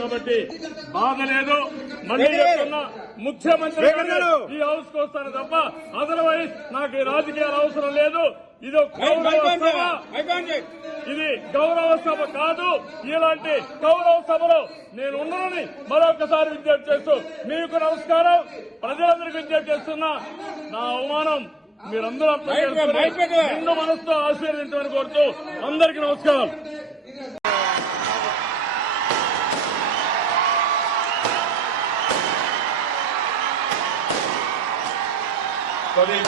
కాబట్టి బాధ లేదు. మళ్ళీ చెప్తున్నా, ముఖ్యమంత్రి ఈ హౌస్ కు వస్తాను తప్ప అదర్వైజ్ నాకు ఈ రాజకీయాలు అవసరం లేదు. ఇది గౌరవ సభ కాదు. ఇలాంటి గౌరవ సభలో నేను ఉన్నానని మరొకసారి విజ్ఞప్తి చేస్తూ మీకు నమస్కారం. ప్రజలందరికీ విజ్ఞప్తి చేస్తున్నా, నా అవమానం మీరందరూ అర్థం చేసుకుని నిండు మనసుతో ఆశీర్వదించమని కోరుతూ అందరికీ నమస్కారం. Sorry,